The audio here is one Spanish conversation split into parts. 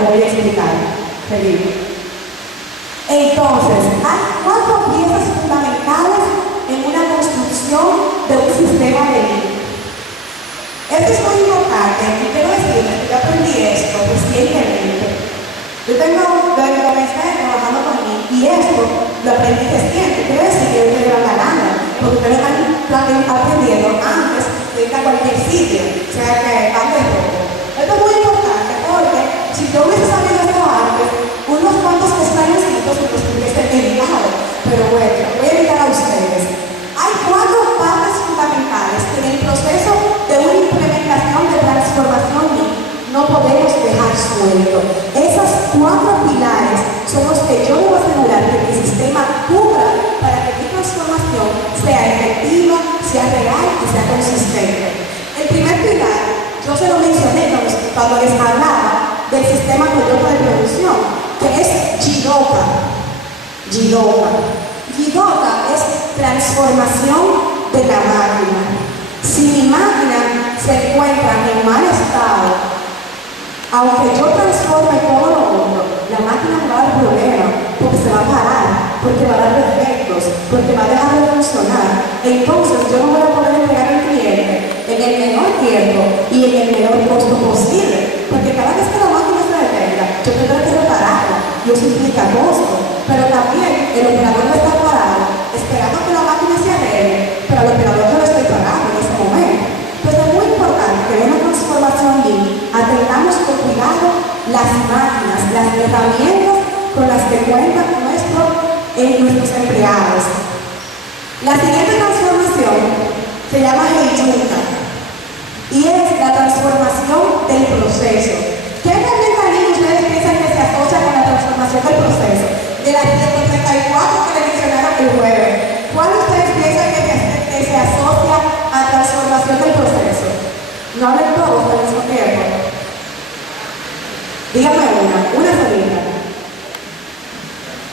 te voy a explicar. Felipe. Entonces, hay 4 piezas fundamentales en una construcción de un sistema de línea. Esto es muy importante y quiero decirles que yo aprendí esto recientemente. Yo comencé trabajando con mí y esto lo aprendí reciente. Quiero decir que ustedes van ganando, porque ustedes están aprendiendo antes de ir a cualquier sitio, o sea que van de poco. Esto es muy importante porque si yo hubiese sabido esto antes, unos cuantos extrañositos me los hubiese evitado. Pero bueno, voy a invitar a ustedes. Hay 4 partes fundamentales que en el proceso de una implementación de transformación no podemos dejar suelto. Esas 4 pilares son los que yo debo asegurar que mi sistema cubra para que mi transformación sea efectiva, sea real y sea consistente. El primer pilar, yo se lo mencioné cuando les hablaba del sistema Toyota de producción, que es JIDOKA. JIDOKA es transformación de la máquina. Si mi máquina se encuentra en mal estado, aunque yo transforme todo lo otro, la máquina me va a dar problema, porque se va a parar, porque va a dar defectos, porque va a dejar de funcionar. Entonces yo no voy a poder entregar al cliente en el menor tiempo y en el menor costo posible, porque cada vez que la máquina se detenga, yo tendré que repararla, y eso implica costo, pero también el operador va a estar parado, esperando que la máquina se arregle, pero al operador yo lo estoy pagando en ese momento. Entonces es muy importante que en una transformación atendamos con cuidado las máquinas, las herramientas con las que cuentan nuestros empleados. La siguiente transformación se llama Heiyuka y es la transformación del proceso. ¿Qué herramienta ustedes piensan que se asocia con la transformación del proceso? De las 134 que le mencionaron el jueves, ¿cuál ustedes piensan que se asocia a la transformación del proceso? No hablen todos al mismo tiempo. Dígame una solita.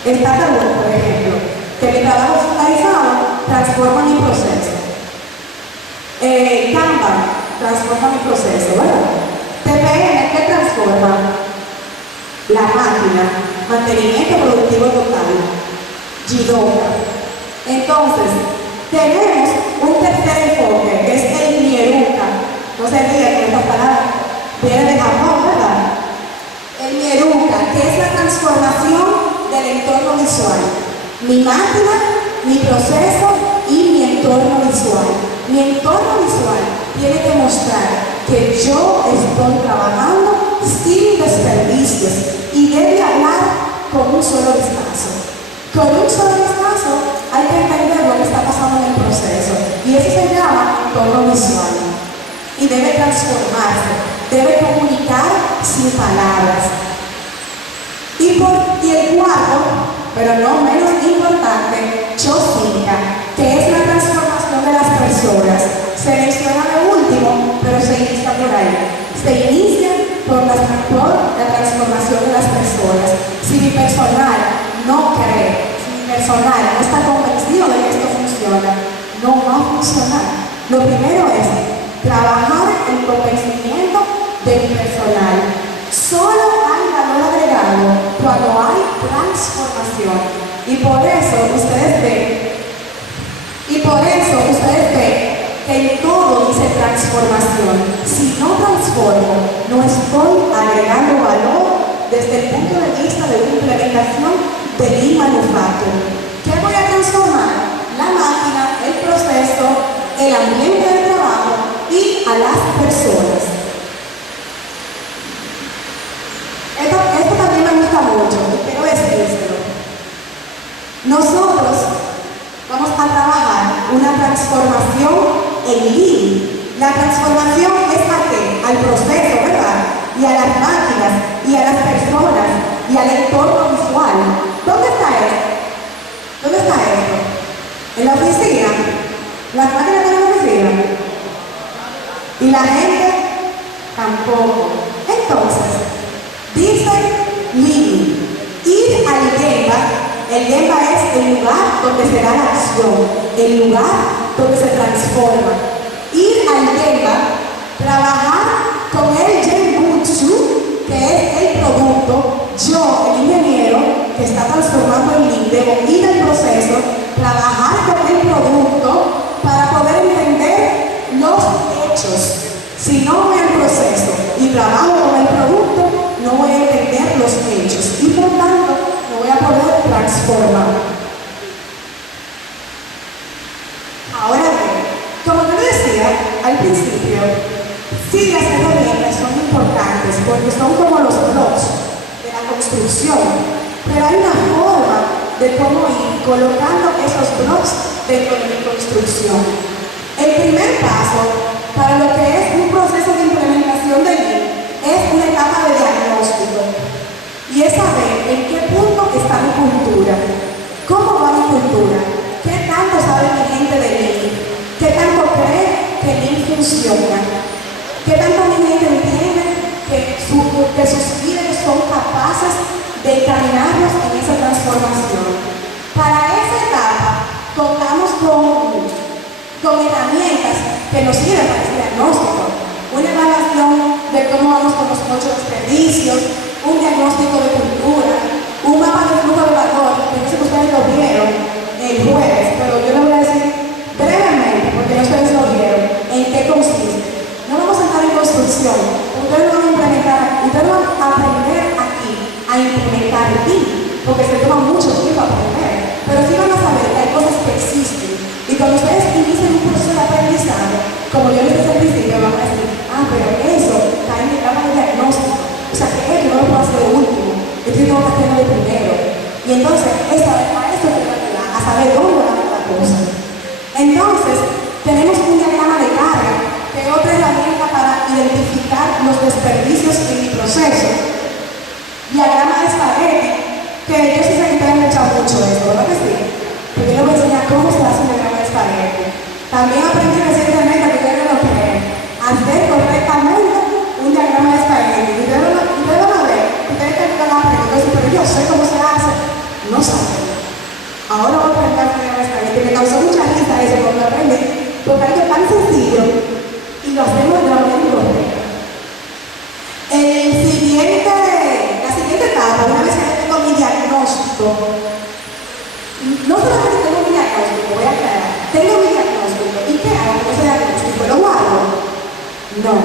Está seguro, por ejemplo, que mi trabajo centralizado transforma mi proceso. Kanban transforma mi proceso, ¿verdad? TPM, ¿qué transforma? La máquina, mantenimiento productivo total. JIDOKA. Entonces, tenemos un tercer enfoque, que es el MIERUKA. No se diga que esta palabra viene de Japón, ¿verdad? El MIERUKA, que es la transformación del entorno visual. Mi máquina, mi proceso y mi entorno visual. Mi entorno visual tiene que mostrar que yo estoy trabajando sin desperdicios y debe hablar con un solo vistazo. Con un solo vistazo hay que entender lo que está pasando en el proceso y eso se llama entorno visual. Y debe transformarse, debe comunicar sin palabras. Y el cuarto, pero no menos importante, Chosika, que es la transformación de las personas. Se menciona lo último, pero se inicia por ahí. Se inicia por la transformación de las personas. Si mi personal no cree, si mi personal no está convencido de que esto funciona, no va a funcionar. Lo primero es trabajar el convencimiento del personal. Solo hay valor agregado cuando hay transformación. Y por eso ustedes ven que en todo dice transformación. Si no transformo, no estoy agregando valor desde el punto de vista de una implementación de Lean Manufacturing. ¿Qué voy a transformar? La máquina, el proceso, el ambiente de trabajo y a las personas. Esto también me gusta mucho y quiero decírselo. Nosotros vamos a trabajar una transformación en Lean. La transformación es a qué? Al proceso, ¿verdad? Y a las máquinas, y a las personas, y al entorno visual. ¿Dónde está esto? ¿Dónde está esto? ¿En la oficina? ¿Las máquinas están en la oficina? ¿Y la gente? Tampoco. Entonces, dice Lean, ir al Gemba. El Gemba es el lugar donde se da la acción, el lugar donde se transforma. Ir al Gemba, trabajar con el Genbutsu, que es el producto. yo, el ingeniero que está transformando el lead, debo ir al proceso, trabajar con el producto para poder entender los hechos. Si no voy al proceso y trabajo con el producto, no voy a entender los hechos y por tanto no voy a poder transformar. Ahora bien, como yo decía al principio, sí, las herramientas son importantes porque son como los blocks de la construcción, pero hay una forma de cómo ir colocando esos blocks dentro de mi construcción. El primer paso para lo que es un proceso de implementación de Lean es una etapa de diagnóstico y es saber en qué punto está mi cultura, cómo va mi cultura, qué tanto sabe mi gente de Lean, qué tanto cree que Lean funciona, qué tanto mi gente entiende que sus líderes son capaces de encaminarnos en esa transformación. Para esa etapa contamos con herramientas que nos sirven para ese diagnóstico. Una evaluación de cómo vamos con los 8 desperdicios, un diagnóstico de cultura, un mapa de flujo de valor, que no sé si ustedes lo vieron el jueves, pero yo les voy a decir brevemente, porque no ustedes lo vieron, en qué consiste. No vamos a entrar en construcción, ustedes lo van a implementar, ustedes van a aprender aquí a implementar aquí, porque se toma mucho tiempo aprender, pero sí van a saber que hay cosas que existen. Y cuando ustedes inician un proceso de aprendizaje, como yo les dije al principio, van a decir, pero eso está en mi etapa de diagnóstico. O sea, que esto no lo puedo hacer de último, esto tengo que hacerlo de primero. Y entonces, a eso te va a ayudar, a saber dónde va la cosa. Entonces, tenemos un diagrama de carga, que es otra herramienta para identificar los desperdicios en mi proceso. Diagrama de espagueti, que yo sí sé que ustedes han echado mucho esto, ¿verdad que sí? Porque yo les voy a enseñar cómo se hace un diagrama de espagueti. También aprendí recientemente, que ustedes no lo creen, a hacer correctamente un diagrama de espagueti. Ustedes van a ver, ustedes que nunca lo han aprendido, pero yo sé cómo se hace. No saben. Ahora voy a aprender a diagrama de espagueti. Me causó mucha risa eso cuando lo aprendí, porque algo tan sencillo y lo hacemos de la manera correcta. La siguiente etapa, una vez que yo tengo mi diagnóstico, no solamente tengo mi diagnóstico, voy a aclarar, tengo mi diagnóstico, ¿y qué hago con ese diagnóstico? ¿Lo guardo? No.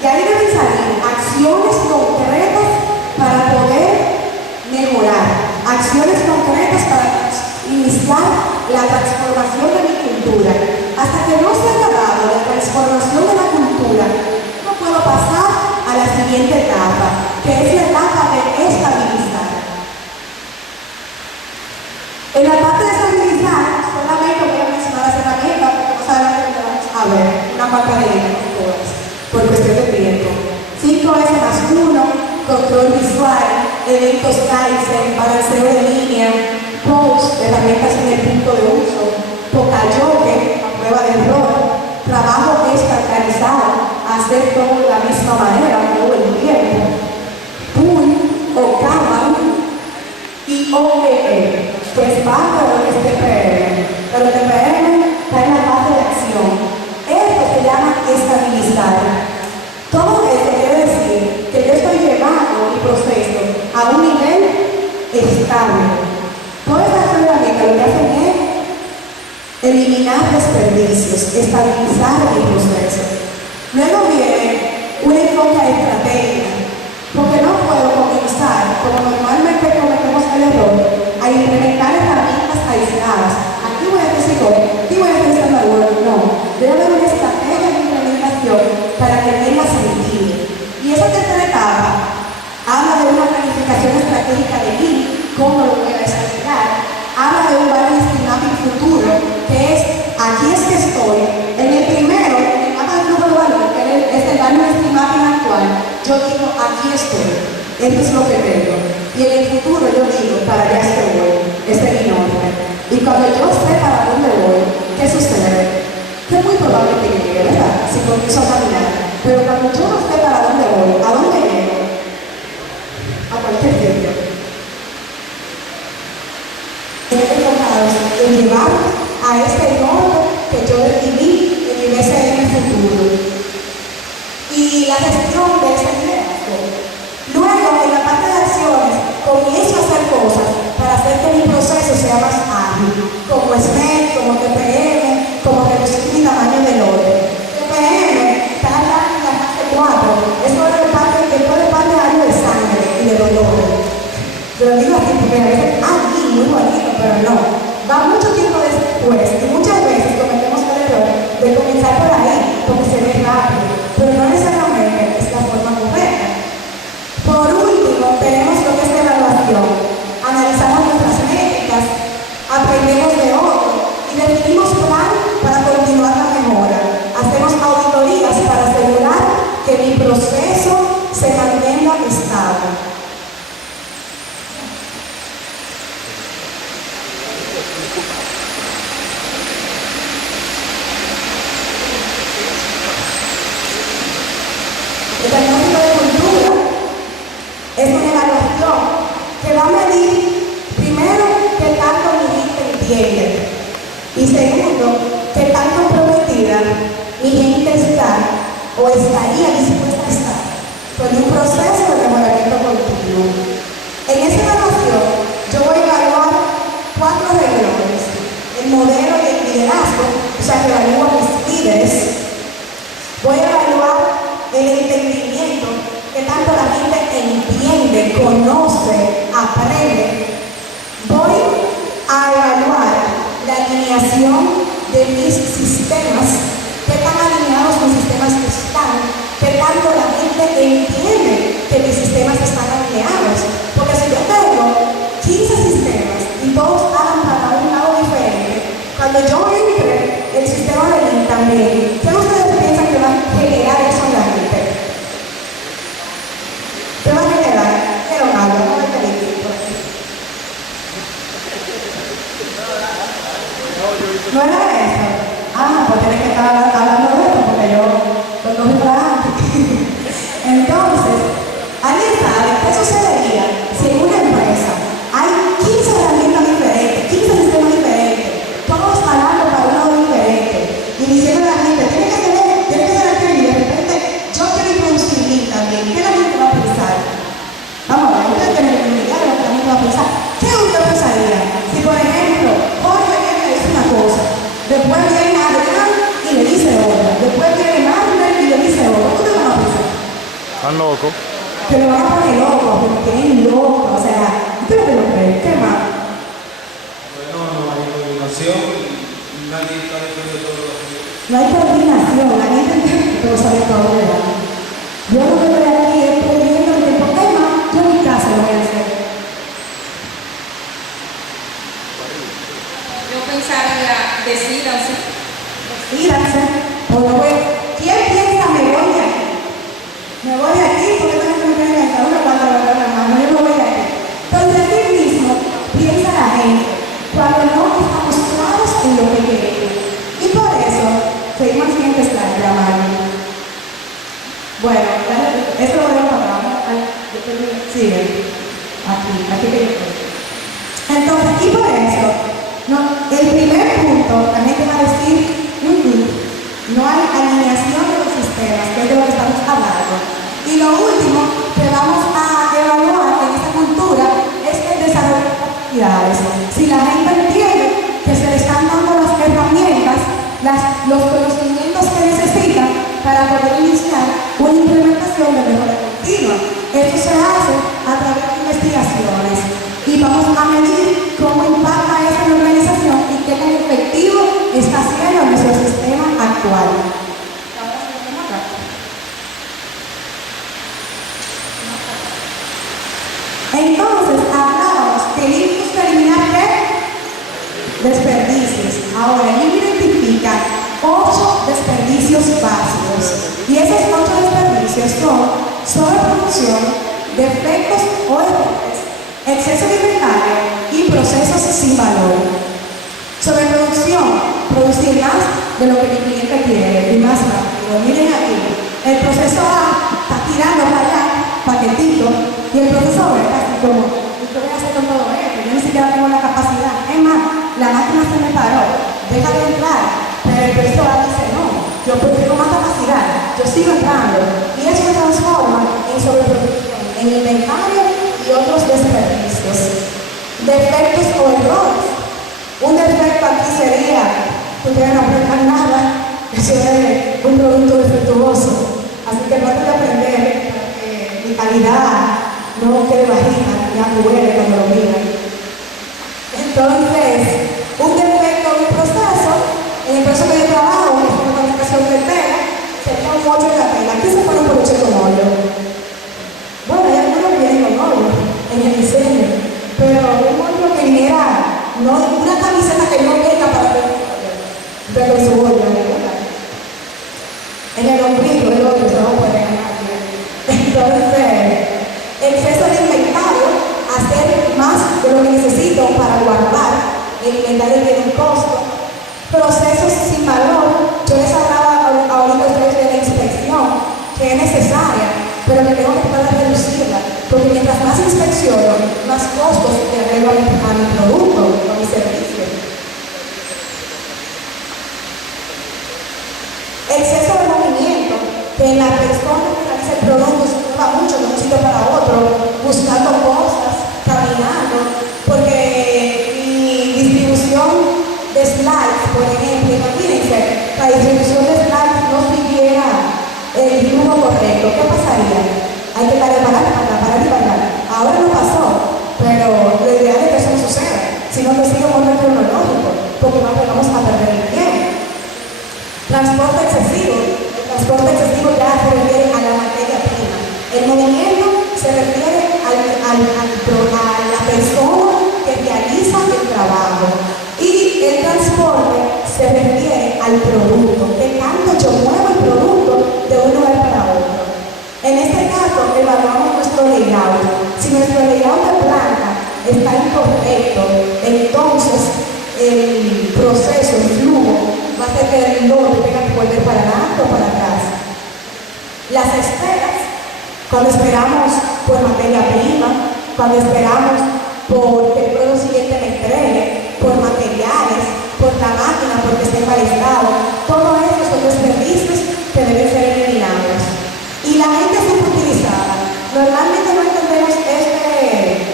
Y ahí deben salir acciones concretas para poder mejorar, acciones concretas para iniciar la transformación de mi cultura. Hasta que no se haya dado la transformación de la cultura, no puedo pasar a la siguiente etapa, que es la etapa de estabilizar. En la parte de estabilizar, solamente voy a mencionar las herramientas, porque más adelante vamos a ver una parte de ellas, todas, por cuestión de tiempo. 5S+1, control visual, eventos Kaizen, balanceo de línea, post, herramientas en el punto de uso, Pokayoke, a prueba de error, trabajo estandarizado, hacer todo de la misma manera todo el tiempo, Pool o Kanban y OEE, que es parte de este TPM, pero el TPM está en la fase de acción. Esto se llama estabilizar. Todo esto quiere decir que yo estoy llevando mi proceso a un nivel estable. Todas estas herramientas lo que hacen es eliminar desperdicios, estabilizar mi proceso. Luego viene un enfoque a estrategia, porque no puedo comenzar, como normalmente cometemos el error, a implementar herramientas aisladas. Aquí voy a decir aquí voy a hacer standard work. No, debe haber una estrategia de implementación para que tenga sentido. Y esa tercera etapa habla de una planificación estratégica de Lean, cómo lo voy a desarrollar. Habla de un balance mapping futuro, que es aquí es que estoy. En el primero, en el mapa de flujo de valor, que es el balance mapping actual, yo digo aquí estoy, esto es lo que tengo. Y en el futuro yo digo, para allá estoy, este es mi nombre. Y cuando yo sé para dónde voy, ¿qué sucede? Que es muy probable que llegue, ¿verdad? Si comienzo a caminar. Pero cuando yo no sé para dónde voy, ¿a dónde llego? A cualquier sitio. Enfocados en llevar a este norte que yo definí en mi BCN futuro. Y la gestión de ese liderazgo. Luego, en la parte de acciones, pero no, va mucho tiempo después y muchas veces cometemos el error de comenzar por ahí porque se ve rápido, pero no necesariamente es la forma correcta. Por último, tenemos lo que es la evaluación. Analizamos nuestras métricas, aprendemos de otros y definimos plan para continuar la mejora. Hacemos auditorías para asegurar que mi proceso se mantenga estable. El diagnóstico de cultura es una evaluación que va a medir, primero, qué tanto mi gente entiende y segundo, qué tan comprometida mi gente está o estaría dispuesta a estar con un proceso de mejoramiento continuo. En esa evaluación, yo voy a evaluar 4 renglones: el modelo y el liderazgo, o sea, que evalúo a mis líderes. Voy a evaluar el entendimiento, que tanto la gente entiende, conoce, aprende. Voy a evaluar la alineación de mis sistemas, qué tan alineados mis sistemas están, qué tanto la gente entiende que mis sistemas están alineados. Porque si yo tengo 15 sistemas y todos hagan para un lado diferente, cuando yo entre el sistema de mí también, ¿qué ustedes piensan que va a generar eso en la gente? ¿Qué va a generar? Quiero algo, no me permiten por aquí. ¿No era eso? Ah, pues tienes que estar hablando de esto porque yo lo cogí para antes. Entonces, ¿alguien sabe qué sucedería si en una empresa hay 15 herramientas diferentes, 15 sistemas diferentes, todos hablando para un lado diferente y diciendo a la gente, tiene que hacer aquello y de repente yo quiero introducir Lean también? ¿Qué la gente va a pensar? Vamos a ver, ustedes tienen que mirar lo que la gente va a pensar. ¿Qué usted pensaría si, por ejemplo, Jorge viene y le dice una cosa, después viene Adrián y le dice otra, después viene Marvel y le dice otra? ¿Qué ustedes van a pensar? Están locos. Que lo van a poner loco, porque es loco, o sea, ¿ustedes qué lo creen? ¿Qué más? Bueno, no hay coordinación y nadie está defendiendo todo lo que... No hay coordinación, la gente entiende que lo sabe todo, ¿verdad? Yo lo que estoy aquí es previendo que el problema, yo en mi casa lo voy a hacer. Yo pensaría, decídanse. Decídanse, o no voy. ¿Quién piensa me voy de aquí? Me voy de aquí porque tengo que meter en cada una cuando lo veo la mano, yo me voy de aquí. Entonces, así mismo piensa la gente cuando no estamos claros en lo que queremos. Y por eso, seguimos siguiente slide, la mano. Bueno, esto lo veo para abajo. Sigue. Aquí que yo estoy. Entonces, y por eso, no, el primer punto, la gente va a decir, no hay alineación de los sistemas, que es de lo que estamos hablando. Y lo último que vamos a evaluar en esta cultura es el desarrollo de capacidades. Si la gente entiende que se le están dando las herramientas, los conocimientos que necesitan para poder iniciar una implementación de mejora continua. Esto se hace a través de investigaciones y vamos a medir cómo impacta eso en la organización y qué tan efectivo está siendo nuestro sistema actual. Entonces, hablábamos que Lean busca eliminar ¿qué? Desperdicios. Ahora, Lean identifica 8 desperdicios básicos. Y esos 8 desperdicios son sobreproducción, defectos o errores, exceso de inventario y procesos sin valor. Sobreproducción, producir más de lo que mi cliente quiere y más rápido. Miren aquí, el proceso A está tirando para allá, paquetito, y el proceso B está así como, ¿qué voy a hacer con todo esto? Yo ni siquiera tengo la capacidad. Es más, la máquina se me paró, deja de entrar, pero el proceso A dice, no, yo tengo más capacidad, yo sigo entrando. Y eso se transforma en sobreproducción, en inventario y otros desperdicios. Defectos o errores. Un defecto aquí sería que ustedes no aprendan nada, eso es un producto defectuoso. Así que traten de aprender para que mi calidad no quede bajita, ya duele cuando lo miran. Entonces, un defecto en el proceso que yo trabajo, que es una fabricación de tela, sería un hoyo en la tela. ¿Qué se pone por hecho con hoyo? Bueno, hay algunos que vienen con hoyo en el diseño, pero un hoyo que viniera, no, una camiseta que no venga para que pero su hoyo, ¿verdad? En el ombligo, el hoyo, se va a poner a nadie. Entonces, exceso de inventario, hacer más de lo que necesito para guardar. El inventario tiene un costo. Procesos sin valor. Yo les hablaba ahorita a ustedes de la inspección, que es necesaria, pero que tengo que tratar de reducirla, porque mientras más inspecciono, más costos le agrego a mi producto, a mi servicio. Exceso de movimiento, que la persona que realiza el producto se mueva mucho de un sitio para otro, buscando cosas, caminando, porque mi distribución de slides, por ejemplo, imagínense, la distribución de slides no siguiera el flujo correcto. ¿Qué pasaría? Hay que darle para y parar. Ahora no pasó, pero lo ideal es que eso no suceda, sino que siga un orden cronológico, porque no vamos a perder el tiempo. Transporte excesivo. El transporte excesivo ya se refiere a la materia prima. El movimiento se refiere a la persona que realiza el trabajo. Y el transporte se refiere al producto, que tanto yo muevo el producto de un lugar para otro. En este caso, evaluamos nuestro layout. Si nuestro layout de planta está incorrecto, entonces el proceso, el flujo, va a hacer que el lote tenga que volver para adelante o para atrás. Las esperas, cuando esperamos por materia prima, cuando esperamos por que el producto siguiente me entregue, por materiales, por la máquina, porque esté en mal estado, todo eso son desperdicios que deben ser eliminados. Y la gente es utilizada. Normalmente no entendemos este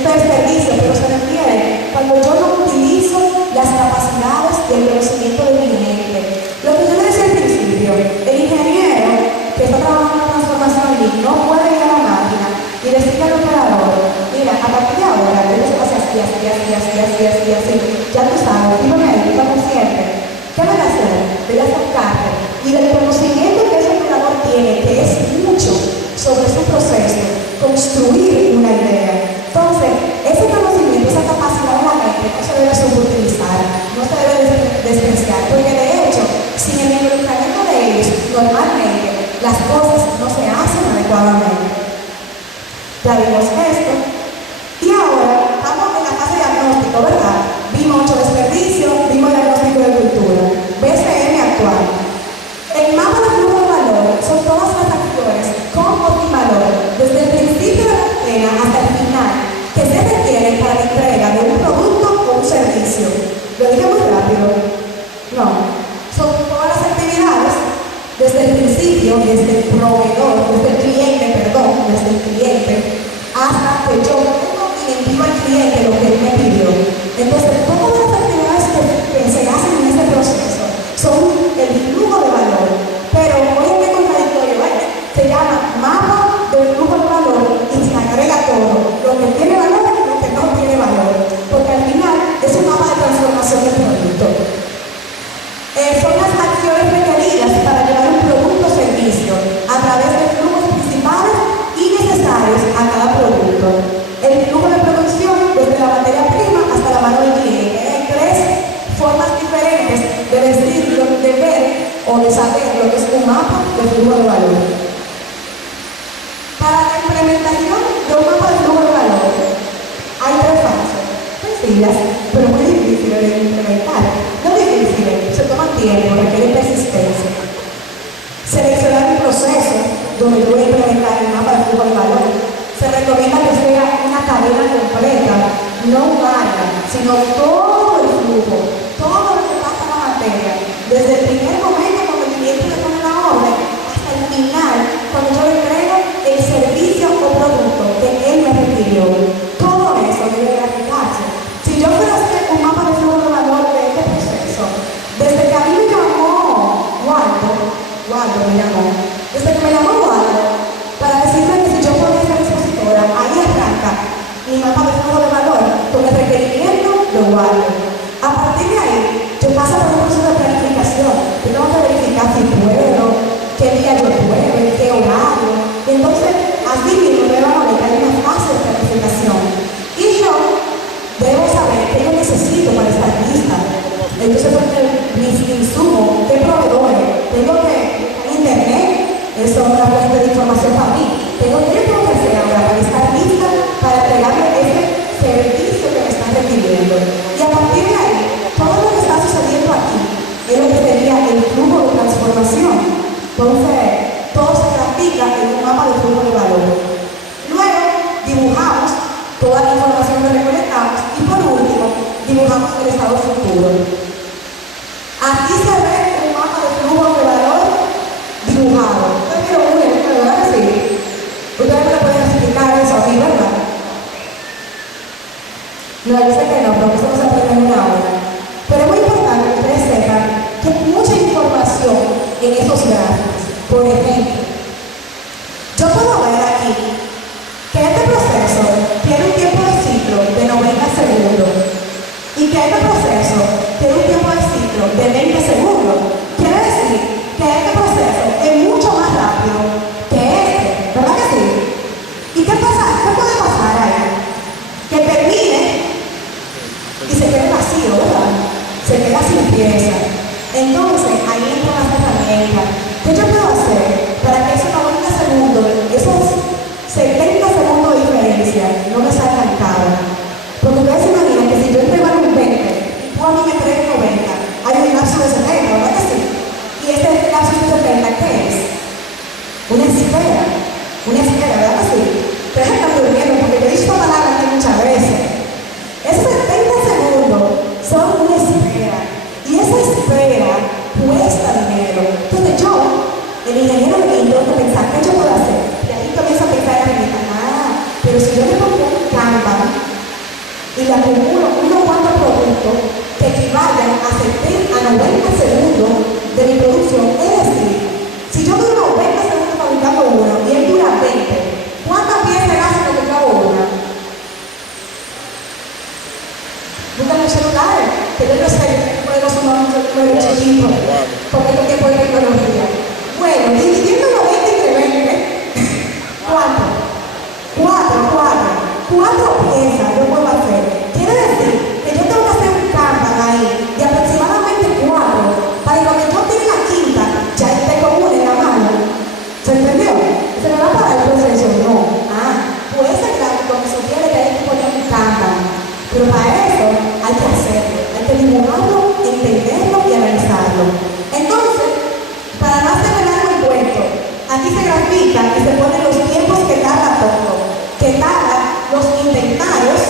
desperdicio, pero se refiere cuando yo no utilizo las capacidades del conocimiento del cliente. Lo que yo le decía al principio, el ingeniero que está trabajando en la transformación no puede ir a la máquina y decirle al operador, mira, a partir de ahora, debe ser así, ya tú sabes, dígame ahí, tú estás consciente. ¿Qué van a hacer? Debe acercarte. Y del conocimiento que ese operador tiene, que es mucho sobre su proceso, construir una idea. Entonces, ese conocimiento, esa capacidad de la mente no se debe subutilizar, no se debe despreciar, porque de hecho, sin el involucramiento de ellos, normalmente las cosas no se hacen adecuadamente. Ya vimos esto. Y ahora estamos en la fase de diagnóstico, ¿verdad? Vimos 8 desperdicios, vimos diagnóstico de cultura, BCM actual. El mapa de flujo de valor son todas las acciones con o sin valor, desde el principio de la cadena hasta el final, que se requieren para la entrega de un producto o un servicio. ¿Lo dije muy rápido? No. Son todas las actividades, desde el principio, desde el proveedor, desde el cliente, hasta que yo tengo y le envío al cliente lo que él me pidió. Entonces, todas las actividades que se hacen en este proceso son el flujo de valor. Pero hoy en día contradictorio, ¿vale? Se llama mapa del flujo de valor y se agrega todo, lo que tiene valor y lo que no tiene valor, porque al final es un mapa de transformación del producto. Son las acciones requeridas para llevar un producto o servicio a través de flujos principales y necesarios a cada producto. El flujo de producción desde la materia prima hasta la mano del cliente. Hay 3 formas diferentes de decirlo, de ver o de saber lo que es un mapa de flujo de valor. Para la implementación de un mapa de flujo de valor hay 3 fases, sencillas, pero muy difíciles de implementar. No difíciles, se toman tiempo, requieren persistencia. Seleccionar un proceso donde yo voy a implementar el mapa de flujo de valor. Se recomienda que sea una cadena completa, no un área, sino todo el flujo, todo lo que pasa en la materia, desde el primer momento cuando el cliente le pone la orden hasta el final, cuando yo le entrego el servicio o producto que él me requirió. Todo eso debe graficarse. Si yo fuera a hacer un mapa de flujo de valor de este proceso, desde que a mí me llamó Waldo me llamó, desde que me llamó Waldo, para decirme que si yo podía ser expositora, ahí arranca mi mapa de flujo de valor con el requerimiento dibujamos toda la información que recolectamos y por último, dibujamos el estado futuro. Aquí se ve un mapa de flujo de valor dibujado. Ustedes lo unen, ¿verdad que sí? Ustedes me lo pueden explicar eso a mí, ¿verdad? No, yo sé que no, porque eso no se aprende en una hora. Pero es muy importante que ustedes sepan que hay mucha información en esos gráficos. Por ejemplo, yo puedo ver aquí que este proceso tiene un tiempo de ciclo de 90 segundos y que este proceso tiene un tiempo de ciclo de 20 segundos. Quiere decir que este proceso es mucho más rápido que este, ¿verdad que sí? ¿Y qué pasa? ¿Qué puede pasar ahí? Que termine y se quede vacío, ¿verdad? Se queda sin pieza. Entonces, ahí entran las herramientas. ¿Qué yo puedo hacer para que esos 90 segundos, esos 70 segundos de diferencia, no me salgan caro? Porque ustedes se imaginan que si yo entrego un 20, tú a mí me entregas 90, hay un lapso de 70, ¿verdad que sí? Y ese lapso de 70, ¿qué es? Una espera, ¿verdad que sí? Ustedes están durmiendo porque yo he dicho esta palabra aquí muchas veces. Esos 70 segundos son una espera. Y esa espera cuesta dinero. Entonces yo, el ingeniero de tengo que pensar, ¿qué yo puedo hacer? Y ahí comienzo a pensar en mi pero si yo le pongo un Canva y le acumulo unos cuantos productos que equivalen a 70 a 90 segundos de mi producción, es decir, si yo duro 90 segundos fabricando uno y él dura 20, ¿cuántas piezas hace que yo hago una? Buscan los celulares, que yo no sé, podemos sumar mucho número chiquito, porque esto tiempo de tecnología. Bueno, dividiendo 90 entre 20, ¿cuánto? 4 piezas yo puedo hacer. Quiere decir que yo tengo que hacer un Canva ahí de aproximadamente 4 para que cuando yo tenga la quinta ya esté con una en la mano. ¿Se entendió? ¿Se me va a parar el proceso? No. Pues ese gráfico me sugiere que hay que poner un Canva. Pero para eso hay que hacerlo, hay que dibujarlo, entenderlo y analizarlo. Entonces, para no hacer largo el cuento, aquí se grafica y se ponen los tiempos que tarda todo, que tarda los inventarios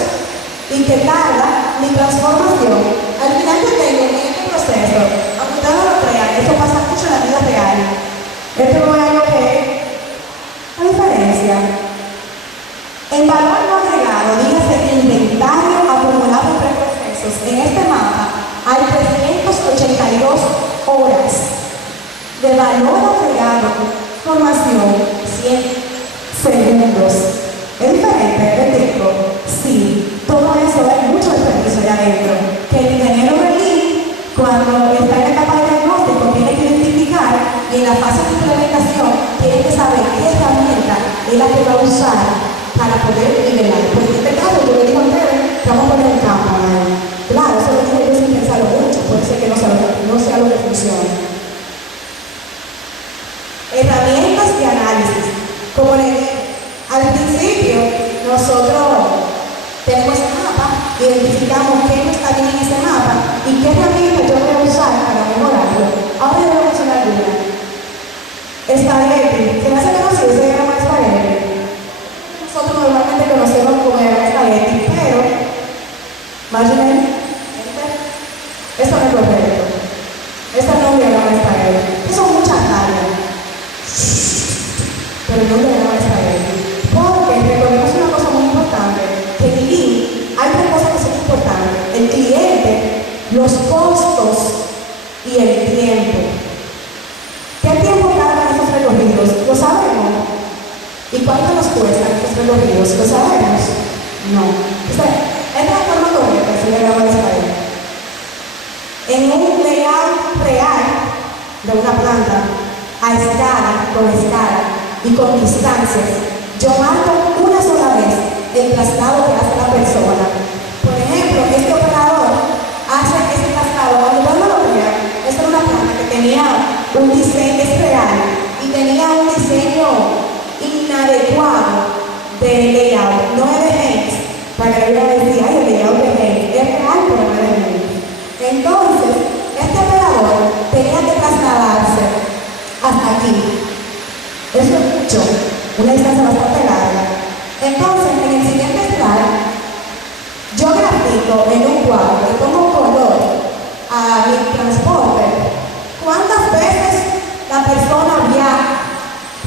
y que tarda mi transformación. Al final yo tengo en este proceso, aunque ustedes no lo crean, esto pasa mucho en la vida real. Esto no es algo que la diferencia. En valor no agregado, dígase inventario acumulado entre procesos. En este mapa hay 382 horas de valor agregado, formación, 100 segundos. ¿Es diferente el tiempo? Sí, todo eso hay mucho desperdicio allá adentro. Que el ingeniero Berlín, cuando está en la etapa de diagnóstico, tiene que identificar y en la fase de implementación tiene que saber qué herramienta es la que va a usar para poder nivelar. Porque en este caso yo le digo a ustedes que vamos a poner un campo ahí. Claro, eso lo tiene que sin pensarlo mucho, puede ser que no sea lo que funcione. Herramientas de análisis. Como le dije, al principio nosotros tenemos ese mapa, identificamos qué no está bien en ese mapa y qué herramienta yo voy a usar para mejorarlo. Ahora yo voy a mencionar una. Spaghetti. ¿Se me hace conocido ese diagrama de Spaghetti? Nosotros normalmente conocemos como diagrama de Spaghetti, pero Marjorie, eso no es correcto. Esta no es un diagrama de Spaghetti. Eso son muchas áreas. Pero no es un diagrama de Spaghetti. Porque recordemos una cosa muy importante, que en Lean hay tres cosas que son importantes. El cliente, los costos y el tiempo. ¿Qué tiempo tardan esos recorridos? ¿Lo sabemos? ¿Y cuánto nos cuestan esos recorridos? ¿Lo sabemos? No. O sea, esta es la forma correcta, si le vamos a decir. En un layout real de una planta, a escala, con escala y con distancias, yo marco una sola vez el traslado que hace la persona. Por ejemplo, este operador hace ese traslado, cuando no lo vean, esta era una planta que tenía un diseño real y tenía un diseño inadecuado de layout, no es de Haynes, para que le decir, ay, el layout de Haynes, es real, pero no es de Haynes. Entonces, este operador tenía que trasladarse hasta aquí. Eso es mucho, una distancia bastante larga. físico en un cuadro, le pongo color a mi transporte, ¿cuántas veces la persona viaja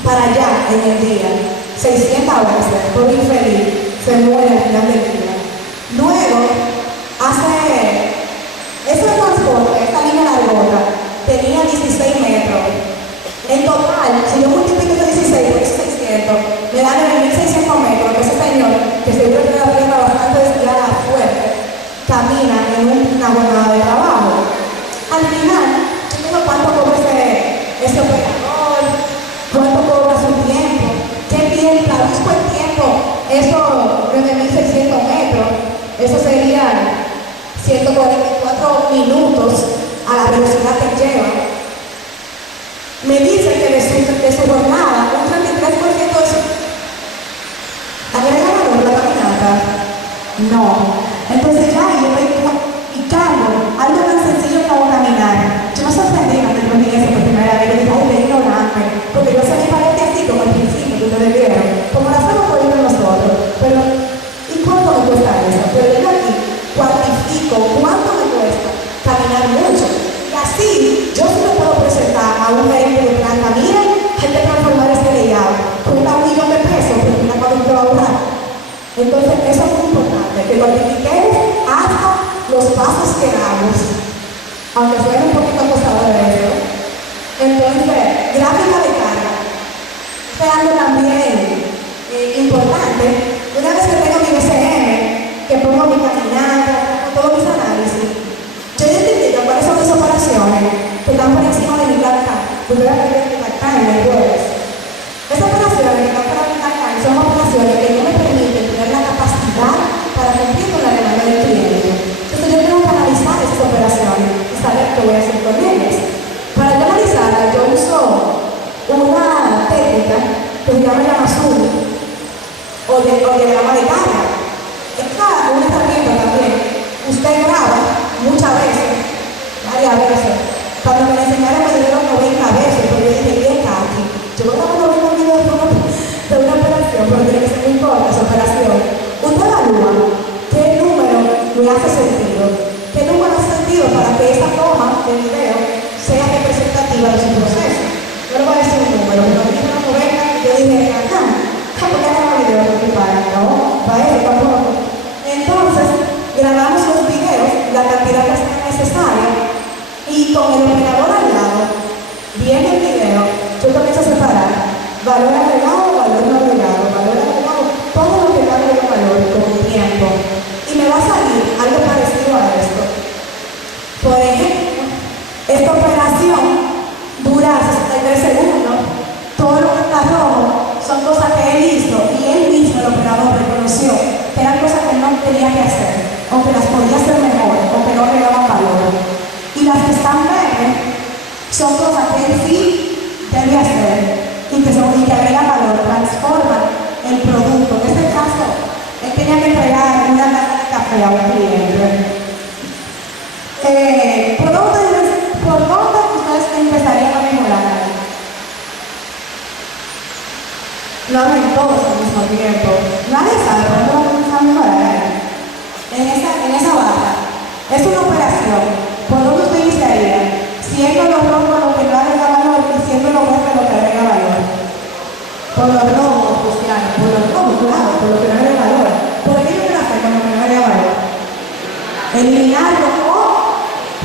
para allá en el día? 600 veces, por infeliz, se muere al final del día. Luego, ese transporte, esta línea largota, tenía 16 metros. En total, si yo multiplico ese 16 por esos 600, me dan 9.600 metros, que ese señor, que se vio que la tierra bastante desviada fuerte, camina en una jornada de trabajo. Al final, yo digo cuánto cobra ese operador, cuánto cobra su tiempo, qué bien traduzco el tiempo, esos 9.600 metros, eso serían 144 minutos a la velocidad que lleva. Me dicen que de su jornada, un 33% de su... ¿Agrega valor la caminata? No. Entonces ya yo y cargo algo tan sencillo como caminar. Yo me sorprendí cuando yo vi eso por primera vez. Yo dije, ay, qué ignorante. Porque yo sé mi parece así como al principio que ustedes vieron. Como la hacemos por nosotros. Pero, ¿y cuánto me cuesta eso? Pero yo aquí cuantifico cuánto me cuesta caminar mucho. Y así, yo sí me puedo presentar a un gerente de planta. Miren, hay que transformar este layout. Cuesta $1 millón de pesos, pero mira cuánto te va a ahorrar. Entonces, eso es muy importante, que cuantifiquemos hasta los pasos que damos, aunque suene un poquito acosador de eso. Entonces, gráfica de carga. Este es algo también importante. Una vez que tengo mi BCM, que pongo mi caminata, todos mis análisis, yo identifico cuáles son mis operaciones que están por encima de mi planta. Yo voy a perder mi planta en el jueves. Esas operaciones que están por mi planta son operaciones que no me permiten tener la capacidad para cumplir con la demanda del cliente. Entonces yo tengo que analizar esas operaciones y saber qué voy a hacer con ellas. Para yo analizarlas, yo uso una técnica que se llama Yamasuri o diagrama de carga. Esta es una herramienta también. Usted graba muchas veces, varias veces. Cuando me la enseñaron me dijeron 90 veces, pero yo dije, ¿qué casi? Yo voy a grabar 90 videos de una operación, pero tiene que ser muy corta esa operación. Usted evalúa qué número le hace sentido, qué número hace sentido para que esa toma de video sea representativa de su proceso. Yo le voy a decir un número, pero a mí me lo 90, yo dije, ajá, ¿por qué no video aquí para? No, para eso tampoco. Entonces, grabamos los videos, la cantidad que sea necesaria, y con el operador al lado, viendo el video, yo comienzo a separar valor agregado, valor no agregado, valor agregado, todo lo que cambie de valor con tiempo. Y me va a salir algo parecido a esto. Por ejemplo, esta operación dura 63 segundos, todo lo que está rojo son cosas que él hizo y él mismo, el operador, reconoció que eran cosas que no tenía que hacer, o que las podía hacer mejor, o que no agregaban valor. Y las que están verdes son cosas que él sí debe hacer y que agregan valor, transforman el producto. En este caso, él tenía que entregar una taza de café a un cliente. ¿Por dónde ustedes empezarían a mejorar? Lo hacen todos al mismo tiempo. Nadie sabe por dónde vamos a mejorar. En esa barra. Es una operación. ¿Por dónde usted iniciaría? Siendo lo rojo lo que no agrega valor y siendo lo verde lo que agrega valor. Por lo rojo, Cristiano. Por lo rojo, claro, por lo que no agrega valor. ¿Por qué yo quiero hacer con lo que no agrega valor? Eliminarlo o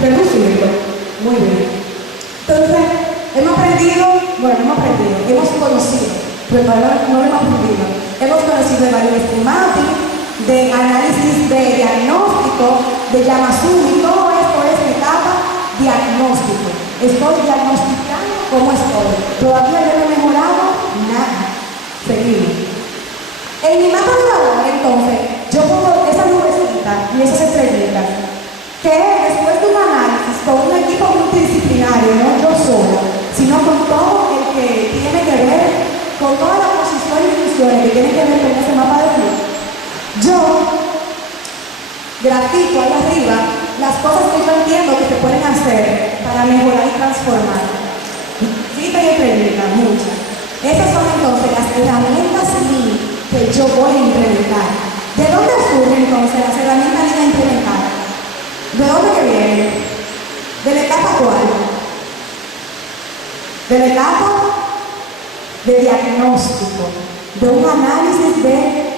reducirlo. Muy bien. Entonces, hemos conocido, pero no lo hemos aprendido. Hemos conocido de valor estimado, de análisis de diagnóstico, de Yamasuri, todo esto es etapa diagnóstico. Estoy diagnosticando cómo estoy. Todavía yo no he mejorado nada. Seguimos. En mi mapa de valor, entonces, yo pongo esa nubecita y esas estrellitas, que después de un análisis con un equipo multidisciplinario, no yo sola, sino con todo el que tiene que ver, con todas las posiciones y funciones que tienen que ver con ese mapa de valor, yo grafico ahí arriba las cosas que yo entiendo que se pueden hacer para mejorar y transformar. Sí, te estrellitas, muchas. Esas son entonces las herramientas que yo voy a implementar. ¿De dónde surgen entonces las herramientas que voy a implementar? de la etapa de diagnóstico, de un análisis de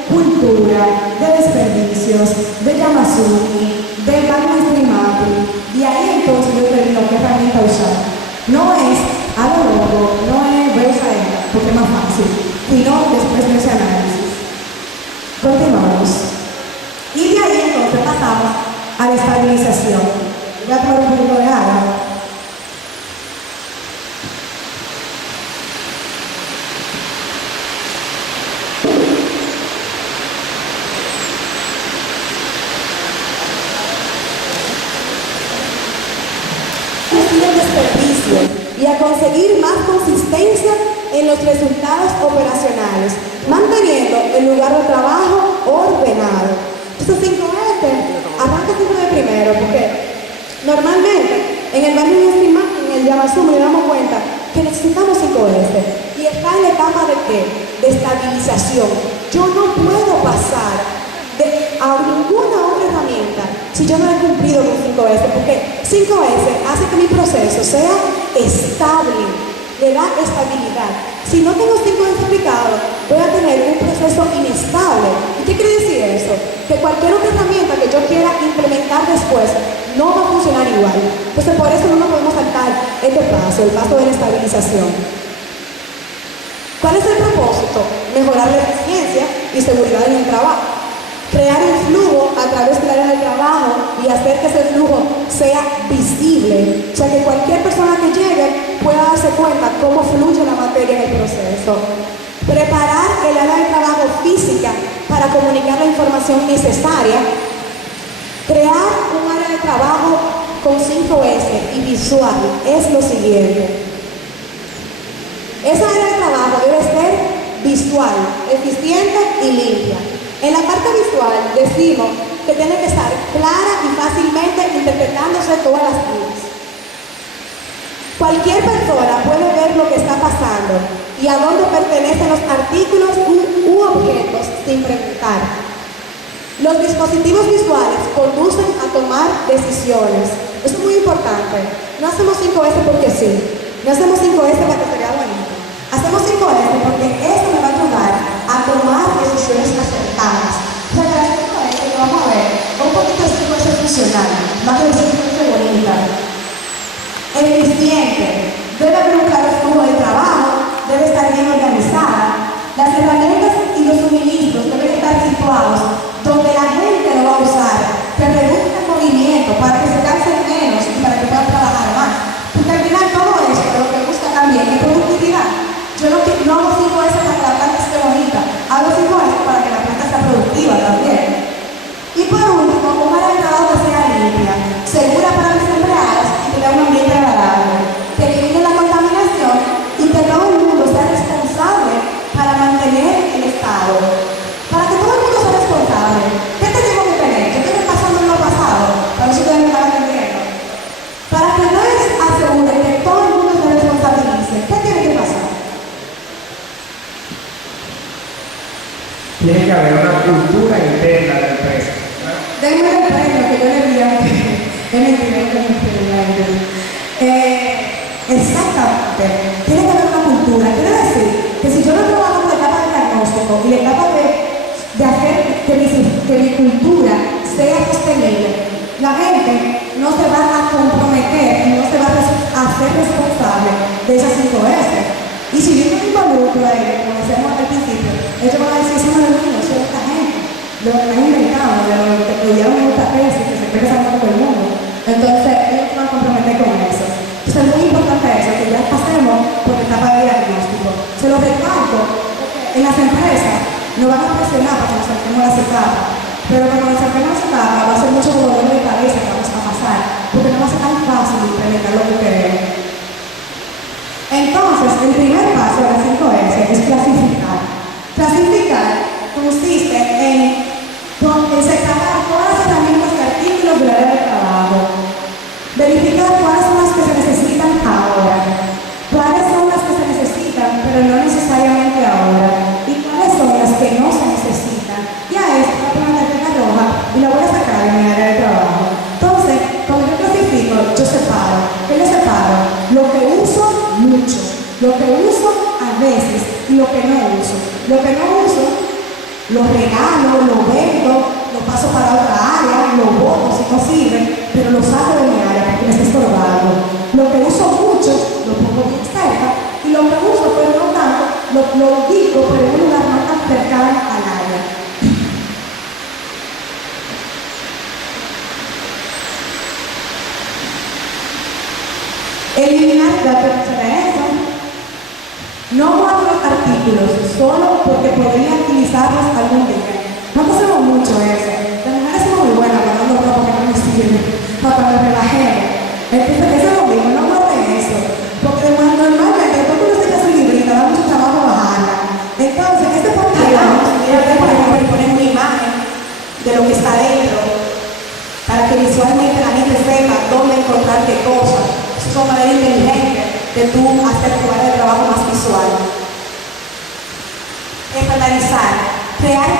cultura, de desperdicios, de Yamasuni, de mainstreaming, y ahí entonces yo te digo qué herramienta usar. No es a lo loco, no es voy a usar esta, porque es más fácil, sino después de ese análisis. Continuamos. Y de ahí entonces pasamos a la estabilización. Voy a tomar un poquito de agua. Desperdicio y a conseguir más consistencia en los resultados operacionales, manteniendo el lugar de trabajo ordenado. Estos 5S arranca siempre de primero, porque normalmente en el en el Yamasumi nos damos cuenta que necesitamos 5S y está en la etapa de ¿qué? De estabilización. Yo no puedo pasar a ninguna otra herramienta si yo no he cumplido con 5S, porque 5S hace que mi proceso sea estable, le da estabilidad. Si no tengo 5S aplicado, voy a tener un proceso inestable. ¿Y qué quiere decir eso? Que cualquier otra herramienta que yo quiera implementar después no va a funcionar igual. Entonces por eso no nos podemos saltar este paso, el paso de la estabilización. ¿Cuál es el propósito? Mejorar la eficiencia y seguridad en el trabajo. Crear un flujo a través del área de trabajo y hacer que ese flujo sea visible. O sea, que cualquier persona que llegue pueda darse cuenta cómo fluye la materia en el proceso. Preparar el área de trabajo física para comunicar la información necesaria. Crear un área de trabajo con 5S y visual es lo siguiente. Esa área de trabajo debe ser visual, eficiente y limpia. En la parte visual decimos que tiene que estar clara y fácilmente interpretándose todas las líneas. Cualquier persona puede ver lo que está pasando y a dónde pertenecen los artículos u objetos sin preguntar. Los dispositivos visuales conducen a tomar decisiones. Eso es muy importante. No hacemos 5S porque sí. No hacemos 5S para que se vea bonito. Hacemos 5S porque esto me va a ayudar a tomar decisiones acertadas. O sea, que la 5S que vamos a ver un poquito de 5S funcional, más de 5S bonita. Eficiente. Debe haber un claro flujo de trabajo, debe estar bien organizada. Las herramientas y los suministros deben estar situados donde la gente lo va a usar, que reduzca el movimiento para que se cansen menos y para que puedan trabajar más. Porque al final todo esto lo que busca también es productividad. Yo no hago 5S para que la planta esté bonita, hago 5S para que la planta sea productiva también. Y por último, un área de trabajo que sea limpia, segura para mis empleados y que tenga un ambiente agradable, que elimine la contaminación y que todo el mundo sea responsable para mantener el estado. Para que todo el mundo sea responsable, ¿qué tenemos que tener? ¿Qué estoy pasando en lo pasado? Para ver si ustedes me están entendiendo. Para que no les asegure que todo el mundo se responsabilice, ¿qué tiene que pasar? Tiene que haber una cultura interna de la empresa. Denme el premio que yo le di a exactamente. Tiene que haber una cultura. Quiere decir que si yo no trabajo en la etapa de diagnóstico y la etapa de hacer que mi cultura sea sostenible, la gente no se va a comprometer y no se va a hacer responsable de esas 5S. Y si yo no me involucro a ellos, como decíamos al principio, ellos van a decir, eso no es lo mío, eso es esta gente. Lo que están inventando, de lo que estudiaron en esta tesis, que se expresan con todo el mundo. Entonces, ellos se van a comprometer con eso. Entonces, es muy importante eso, que ya pasemos por la etapa de diagnóstico. Se lo recalco, en las empresas nos van a presionar para que nos saltemos las etapas. Pero cuando nos saltemos las etapas, va a ser mucho dolor de cabeza que vamos a pasar, porque no va a ser tan fácil implementar lo que queremos. Entonces, el primer paso de la 5S es clasificar. Clasificar consiste en separar todas las herramientas y artículos del área de trabajo, verificar cuáles son las que se necesitan ahora, cuáles son las que se necesitan, pero no necesariamente ahora, y cuáles son las que no se necesitan. Y a esto voy a poner una tarjeta roja y la voy a sacar de mi área de trabajo. Entonces, cuando yo clasifico, yo separo. ¿Qué yo separo? Lo que uso mucho. Lo que no uso, lo regalo, lo vendo, lo paso para otra área, lo boto si no sirve, pero lo saco de mi área porque me está estorbando. Lo que uso mucho, lo pongo bien cerca, y lo que uso, pero no tanto, lo digo, pero en un lugar no tan cercano al área. Eliminar la pertenencia. No guardo artículos solo porque podría utilizarlos algún día. No hacemos mucho eso. Las mujeres somos muy buenas guardando ropa que no nos sirve, para que nos relajemos. Entonces, eso es lo mismo, no guarden eso. Porque normalmente, cuando uno se echa su librita, da mucho trabajo bajarla. Entonces, este pantalón, mira, por ejemplo, poner una imagen de lo que está dentro, para que visualmente la gente sepa dónde encontrar qué cosa. Eso es una manera inteligente de tú hacer tu área de trabajo más visual. Estandarizar, crear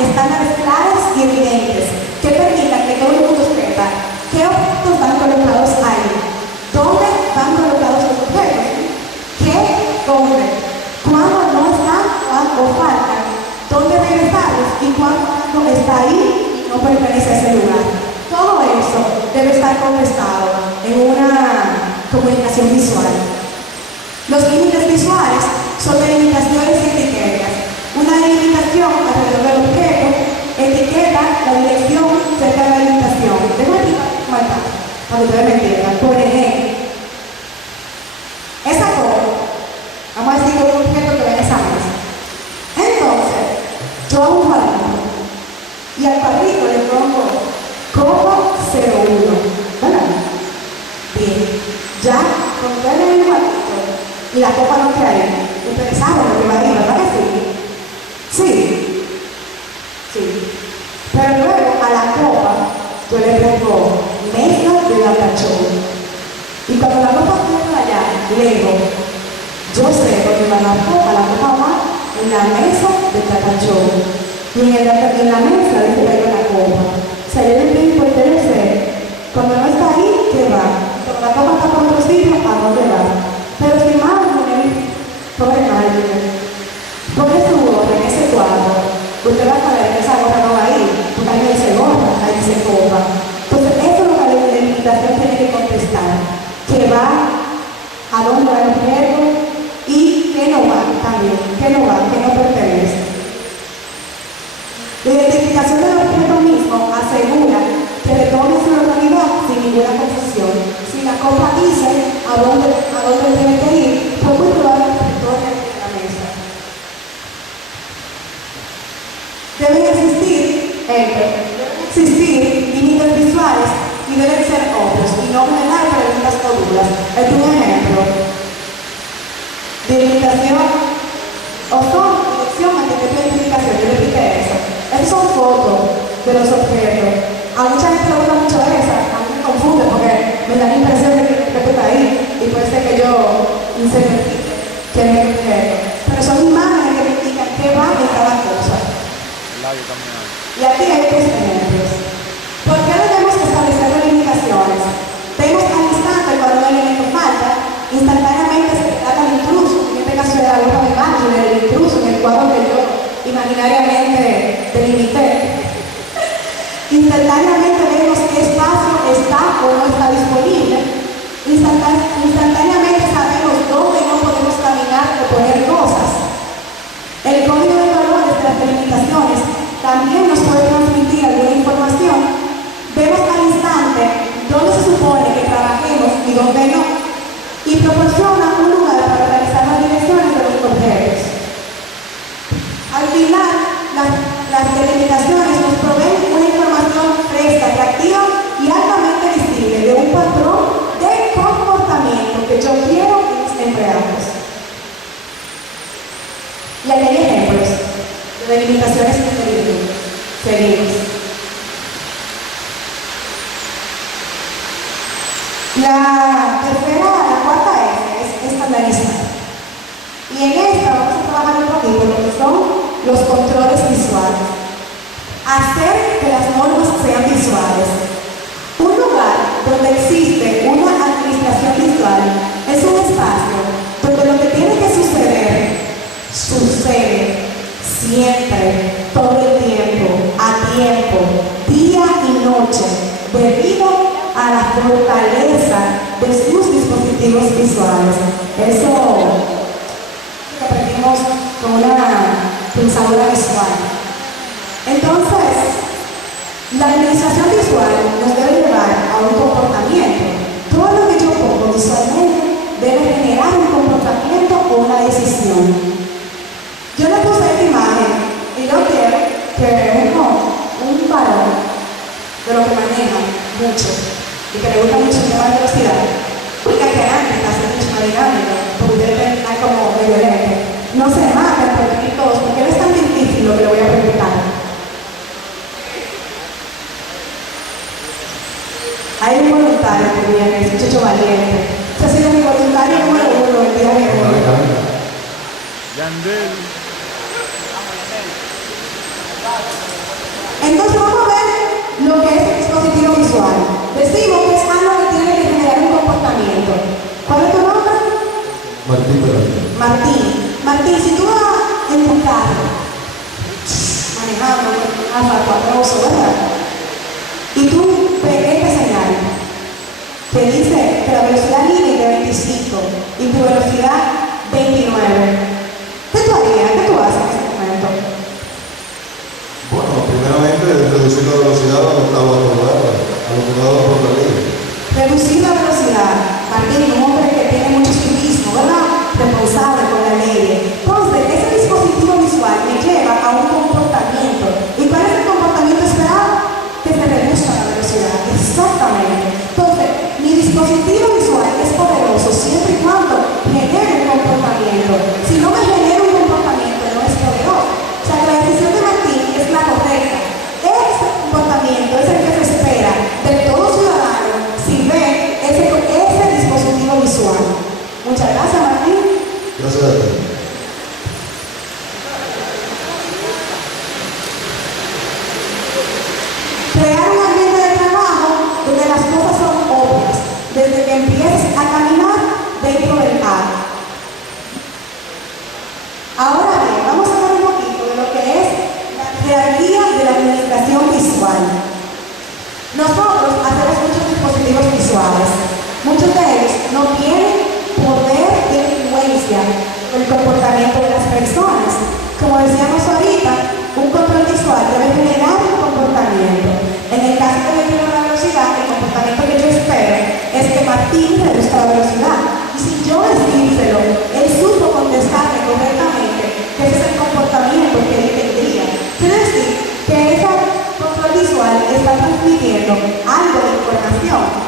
estándares claros y evidentes que permitan que todo el mundo sepa qué objetos van colocados ahí, dónde van colocados los objetos, qué compren, cuándo no están o faltan, dónde regresarlos y cuándo está ahí y no pertenece a ese lugar. Todo eso debe estar contestado en una comunicación visual. Los límites visuales son delimitaciones y etiquetas. Una delimitación alrededor del objeto, etiqueta la dirección cerca de la delimitación. Tengo aquí para que ustedes me entiendan. Por ejemplo, esa copa, vamos a decir que es un objeto que va en esa mesa. Entonces, yo hago un cuadrito y al cuadrito le pongo copa 01, ¿verdad? Bien, ya con ustedes en el cuadrito y la copa no queda ahí, ustedes saben lo que va ahí, ¿verdad que sí? Sí, sí. Pero luego a la copa yo le pongo mezcla de la cachorra. Y cuando la copa queda allá, le digo, yo sé porque la copa va en la mesa de cachorro. Y en la mesa dice que hay una copa. O sea, yo le pido por sé, cuando no está ahí, ¿qué va? Cuando la copa está por otro sitio, ¿a dónde va? Pero si Marlene, pobre Marlene, pone su gorra en ese cuadro, usted va a saber que esa gorra no va ahí, porque ahí no dice gorra, ahí dice copa. Entonces, eso es lo que la delimitación tiene que contestar, que va, a dónde va el objeto y qué no va también, qué no va, qué no pertenece. La identificación del objeto mismo asegura que retorne su localidad sin ninguna confusión. Si la copa dice a dónde tiene que ir, pues muy probablemente retorne a la mesa. Deben existir límites visuales y deben ser obvios y no generar preguntas o dudas. Es un ejemplo. Delimitación o son dirección a que identificación. Yo repite eso. Esas son fotos de los objetos. A mucha gente le gusta mucho esa, a mí me confunde porque me da la impresión de que tú estás ahí y puede ser que yo inservifique que me objeto. Pero son imágenes que me indican qué va en cada cosa. Y aquí hay tres ejemplos. ¿Por qué debemos establecer delimitaciones? Vemos al instante cuando un elemento falta, instantáneamente se trata del intruso. En este caso de la ropa de baño, del intruso, en el cuadro que yo imaginariamente delimité. Instantáneamente vemos qué espacio está o no está disponible. Instantáneamente sabemos dónde no podemos caminar o poner cosas. El código de valores de las delimitaciones también nos puede transmitir alguna información. Vemos al instante dónde se supone que trabajemos y dónde no. Y proporciona un lugar para realizar las direcciones de los objetos. Al final, las delimitaciones nos proveen una información fresca, atractiva y altamente visible de un patrón de comportamiento que yo quiero en mis empleados. Y aquí hay ejemplos de delimitaciones que seguimos. La cuarta es estandarizar. Y en esta vamos a trabajar un poquito lo que son los controles visuales. Hacer que las normas sean visuales. Un lugar donde existe una administración visual es un espacio donde lo que tiene que suceder siempre, todo el tiempo, a tiempo, día y noche, debido a la fortaleza de sus dispositivos visuales. Eso lo aprendimos con una pensadora visual. Entonces, la administración visual nos debe llevar a un comportamiento. Todo lo que yo pongo visualmente debe generar un comportamiento o una decisión. Yo le puse esta imagen y yo quiero que un varón de lo que maneja mucho y que le gusta mucho el tema de velocidad, diga que antes hace mucho más dinámico, porque ustedes están como medio lento. No se maten por venir todos, porque no es tan difícil lo que le voy a preguntar. Hay un voluntario que viene, es un muchacho valiente. Este ha sido mi voluntario número 1 el día de hoy. Entonces vamos a ver lo que es el dispositivo visual. Decimos que es algo que tiene que generar un comportamiento. ¿Cuál es tu nombre? Martín Peralta. Martín, si tú vas en tu carro, manejando un Alfa 4, ¿verdad? Y tú ves esta señal que dice que la velocidad límite es 25 y tu velocidad 29. ¿Qué tú harías? ¿Qué tú haces en ese momento? Bueno, primeramente reducir la velocidad a lo que estaba acordado por la ley. Reducir la velocidad. Martín, un hombre que tiene mucho civismo, ¿verdad? Responsable con la ley. Entonces, ese dispositivo visual me lleva a un comportamiento. ¿Y cuál es el comportamiento esperado? Que se reduzca la velocidad. Exactamente. Entonces, mi dispositivo visual es poderoso siempre y cuando genere un comportamiento. Si no me genera un comportamiento, no es poderoso. O sea, que la decisión de Martín es la correcta. Ese comportamiento es el que se espera de todo ciudadano si ve ese dispositivo visual. Muchas gracias, Martín. Gracias a ti. Crear un ambiente de trabajo donde las cosas son obvias, desde que empieces a caminar dentro del carro. Ahora bien, vamos a hablar un poquito de lo que es la jerarquía de la administración visual. Nosotros hacemos muchos dispositivos visuales. Muchos de ellos no tienen poder de influencia en el comportamiento de las personas. Como decíamos ahorita, un control visual debe generar un comportamiento. En el caso de medir la velocidad, el comportamiento que yo espero es que Martín reduzca la velocidad. Y si yo decírselo, él supo contestarme correctamente que ese es el comportamiento que él tendría. Quiere decir que ese control visual está transmitiendo algo de información.